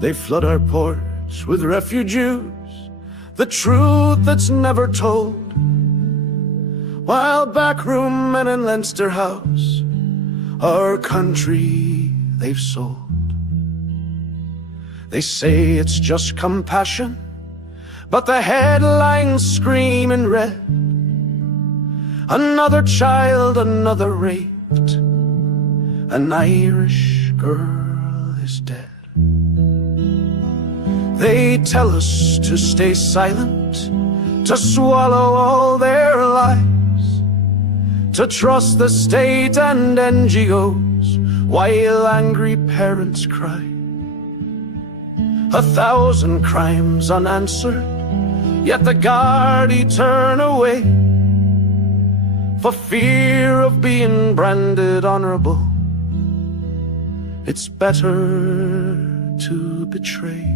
They flood our ports with refugees, the truth that's never told, while backroom men in Leinster House our country they've sold. They say it's just compassion, but the headlines scream in red: another child, another raped, an Irish girl is dead. They tell us to stay silent, to swallow all their lies, to trust the state and NGOs while angry parents cry. 1,000 crimes unanswered, yet the Gardaí turn away for fear of being branded honorable. It's better to betray.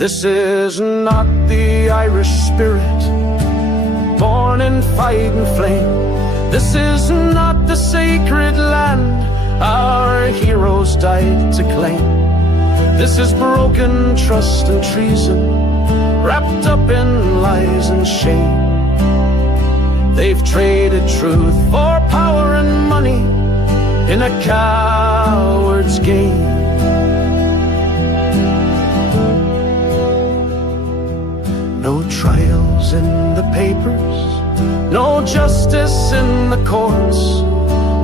This is not the Irish spirit, born in fight and flame. This is not the sacred land our heroes died to claim. This is broken trust and treason, wrapped up in lies and shame. They've traded truth for power and money in a coward's game. No trials in the papers, no justice in the courts,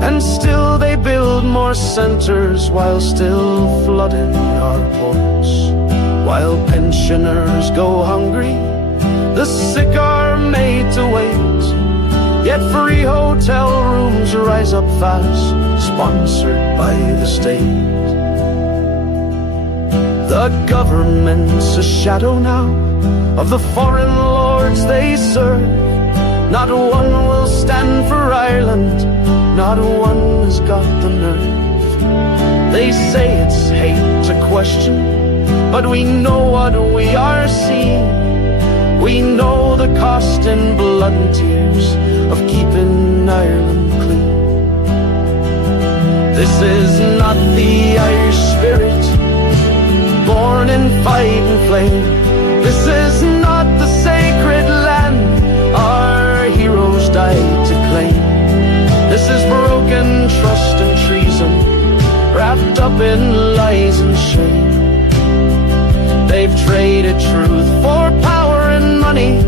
and still they build more centers while still flooding our ports. While pensioners go hungry, the sick are made to wait, yet free hotel rooms rise up fast, sponsored by the state. The government's a shadow now of the foreign lords they serve. Not one will stand for Ireland, not one has got the nerve. They say it's hate to question, but we know what we are seeing. We know the cost in blood and tears of keeping Ireland clean. This is not the Irish spirit, born in fight and flame. This is not the sacred land our heroes died to claim. This is broken trust and treason, wrapped up in lies and shame. They've traded truth for power and money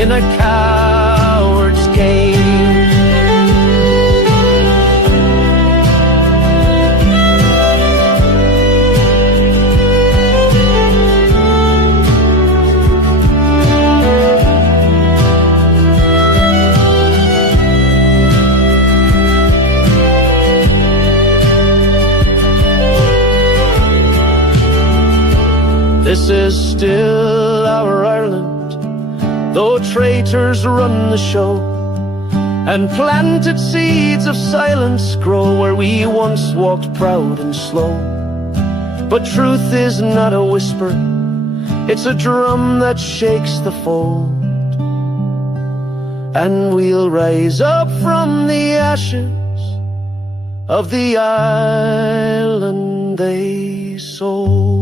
in a coward's game. This is still our Ireland, though traitors run the show, and planted seeds of silence grow where we once walked proud and slow. But truth is not a whisper, it's a drum that shakes the fold, and we'll rise up from the ashes of the island they sold.